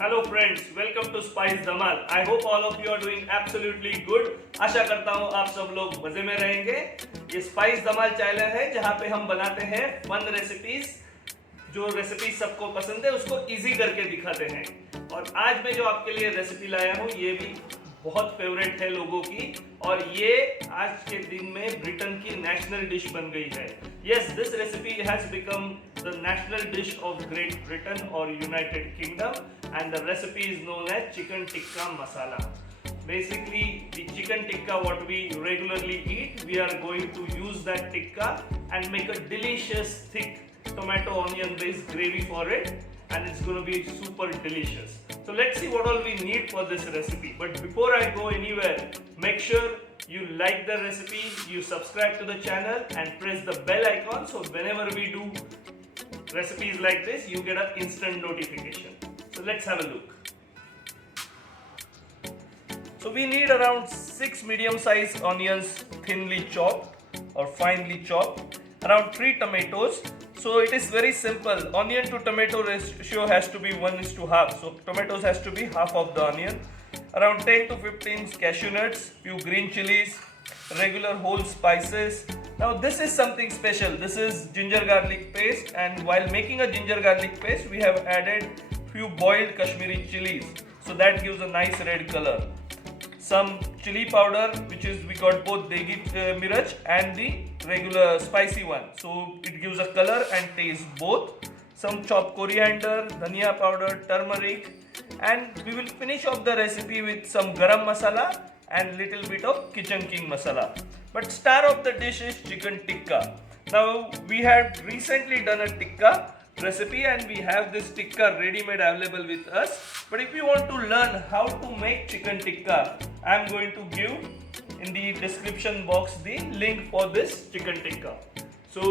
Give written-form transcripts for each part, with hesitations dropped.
Hello friends, welcome to Spice Dhamaal. I hope all of you are doing absolutely good. आशा करता हूँ आप सब लोग मजे में रहेंगे। ये स्पाइस धमाल चैनल है जहाँ पे हम बनाते हैं फन रेसिपीज। जो रेसिपी सबको पसंद है उसको इजी करके दिखाते हैं। और आज मैं जो आपके लिए रेसिपी लाया हूँ ये भी बहुत फेवरेट है लोगों की, और ये आज के दिन में ब्रिटेन की नेशनल डिश बन गई है। Yes, this recipe has become the national dish of Great Britain और United Kingdom, and the recipe is known as chicken tikka masala. Basically, the chicken tikka what we regularly eat, we are going to use that tikka and make a delicious thick tomato onion based gravy for it, and it's going to be super delicious. So let's see what all we need for this recipe. But before I go anywhere, make sure you like the recipe, you subscribe to the channel and press the bell icon, so whenever we do recipes like this you get an instant notification. So let's have a look. So we need around 6 medium-sized onions thinly chopped or finely chopped, around 3 tomatoes. So it is very simple. Onion to tomato ratio has to be 1:1. So tomatoes has to be half of the onion. Around 10 to 15 cashew nuts, few green chilies, regular whole spices. Now this is something special. This is ginger garlic paste, and while making a ginger garlic paste we have added few boiled Kashmiri chilies. So that gives a nice red color. Some chili powder, which is we got both degi mirach and the regular spicy one, so it gives a color and taste both. Some chopped coriander, dhania powder, turmeric, and we will finish off the recipe with some garam masala and little bit of kitchen king masala. But star of the dish is chicken tikka. Now we had recently done a tikka recipe and we have this tikka ready made available with us. But if you want to learn how to make chicken tikka, I am going to give in the description box the link for this chicken tikka. So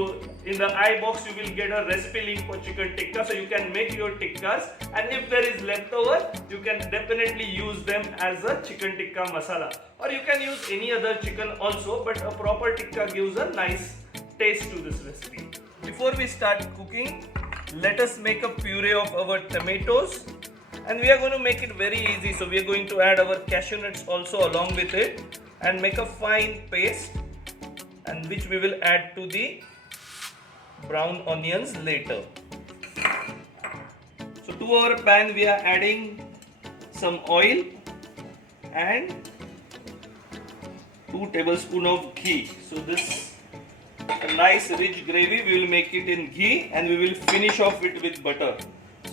in the I box you will get a recipe link for chicken tikka, so you can make your tikkas, and if there is leftover you can definitely use them as a chicken tikka masala, or you can use any other chicken also, but a proper tikka gives a nice taste to this recipe. Before we start cooking, let us make a puree of our tomatoes, and we are going to make it very easy. So we are going to add our cashew nuts also along with it and make a fine paste, and which we will add to the brown onions later. So to our pan we are adding some oil and 2 tablespoons of ghee. So this a nice rich gravy we will make it in ghee, and we will finish off it with butter.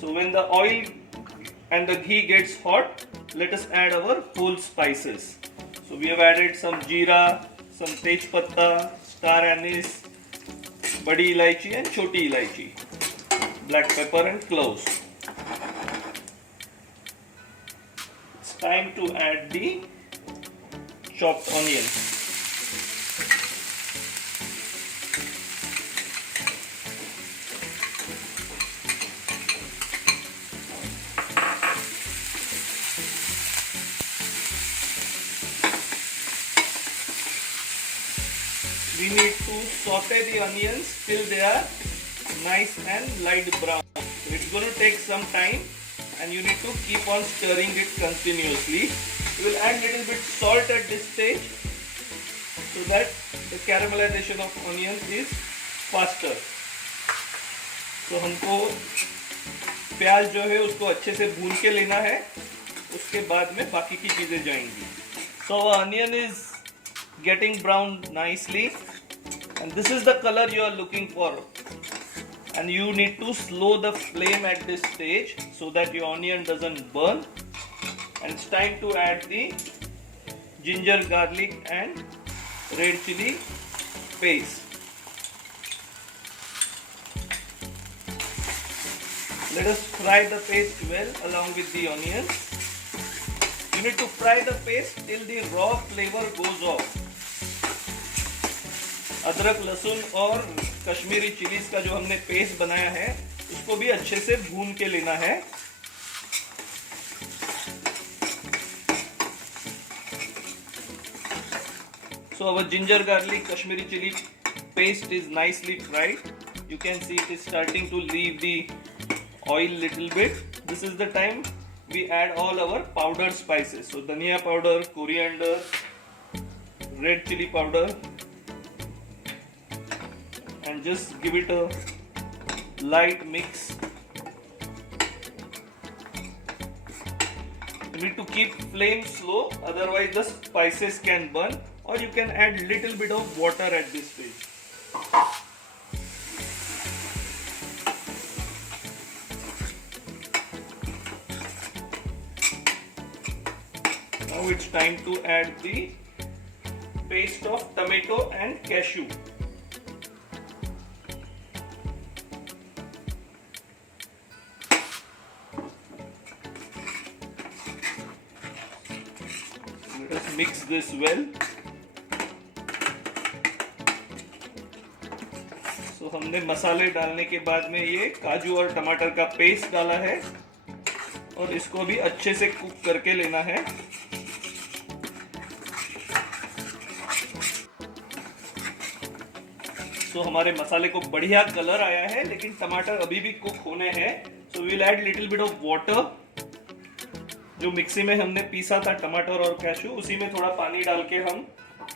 So when the oil and the ghee gets hot, let us add our whole spices. So we have added some jeera, some tej patta, star anise, badi elaichi and choti elaichi, black pepper and cloves. It's time to add the chopped onions. We need to saute the onions till they are nice and light brown. So it's going to take some time, and you need to keep on stirring it continuously. We will add little bit salt at this stage so that the caramelization of onions is faster. तो हमको प्याज जो है उसको अच्छे से भून के लेना है, उसके बाद में बाकी की चीजें जाएंगी. So onion is getting brown nicely, and this is the color you are looking for, and you need to slow the flame at this stage so that your onion doesn't burn. And it's time to add the ginger garlic and red chili paste. Let us fry the paste well along with the onions. You need to fry the paste till the raw flavor goes off. अदरक, लहसुन और Kashmiri chillies का जो हमने paste बनाया है उसको भी अच्छे से भून के लेना है. So our ginger garlic Kashmiri chili paste is nicely fried. You can see it is starting to leave the oil little bit. This is the time we add all our powdered spices. So dhania powder, coriander, red chili powder, and just give it a light mix. You need to keep flame slow, otherwise the spices can burn, or you can add little bit of water at this stage. Now it's time to add the paste of tomato and cashew. Let us mix this well. So हमने मसाले डालने के बाद में ये काजू और टमाटर का पेस्ट डाला है और इसको भी अच्छे से कुक करके लेना है. तो हमारे मसाले को बढ़िया कलर आया है, लेकिन टमाटर अभी भी कुक होने हैं. So we will add little bit of water. जो मिक्सी में हमने पीसा था टमाटर और कैशू, उसी में थोड़ा पानी डाल के हम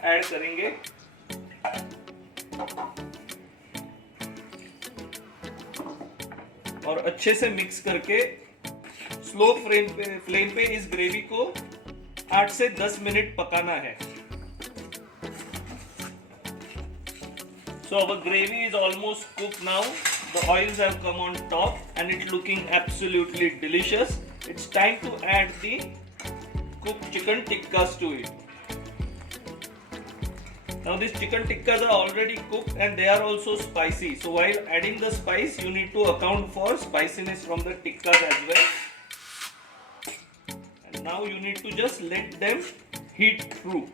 ऐड करेंगे. और अच्छे से मिक्स करके स्लो फ्लेम पे इस ग्रेवी को 8 से 10 मिनट पकाना है. So our gravy is almost cooked now. The oils have come on top and it's looking absolutely delicious. It's time to add the cooked chicken tikkas to it. Now these chicken tikkas are already cooked and they are also spicy. So while adding the spice, you need to account for spiciness from the tikkas as well. And now you need to just let them heat through.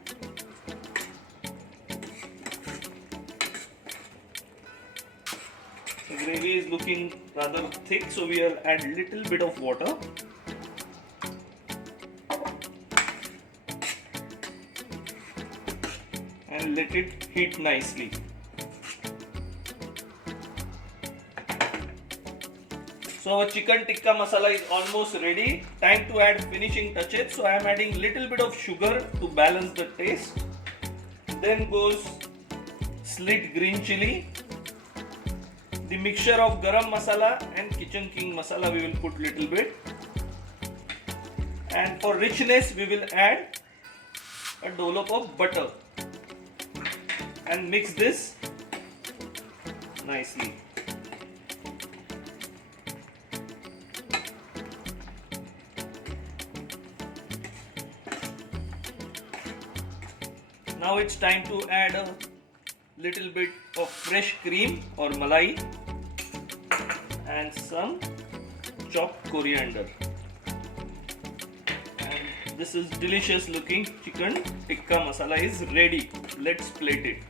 The gravy is looking rather thick, so we will add little bit of water. And let it heat nicely. So our chicken tikka masala is almost ready. Time to add finishing touches. So I am adding little bit of sugar to balance the taste. Then goes slit green chili. The mixture of garam masala and kitchen king masala we will put little bit. And for richness we will add a dollop of butter. And mix this nicely. Now it's time to add a little bit of fresh cream or malai and some chopped coriander. And this is delicious looking chicken tikka masala is ready. Let's plate it.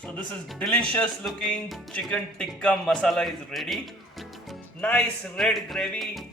So this is delicious looking chicken tikka masala is ready. Nice red gravy,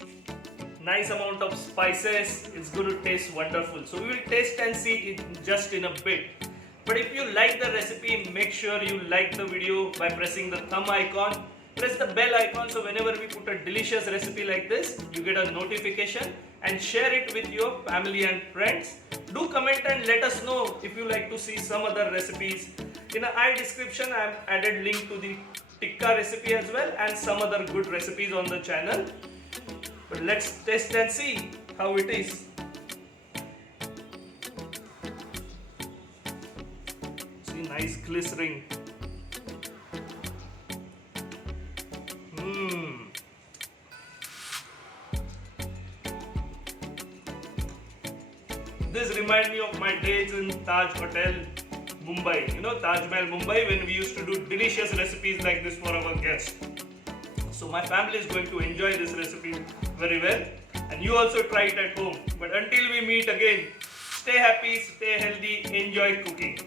nice amount of spices. It's going to taste wonderful. So we will taste and see it just in a bit. But if you like the recipe, make sure you like the video by pressing the thumb icon. Press the bell icon so whenever we put a delicious recipe like this, you get a notification, and share it with your family and friends. Do comment and let us know if you like to see some other recipes. In the I description, I have added link to the tikka recipe as well and some other good recipes on the channel. But let's taste and see how it is. See, nice glycerin. This reminds me of my days in Taj Hotel, Mumbai. You know, Taj Mahal, Mumbai, when we used to do delicious recipes like this for our guests. So my family is going to enjoy this recipe very well, and you also try it at home. But until we meet again, stay happy, stay healthy, enjoy cooking.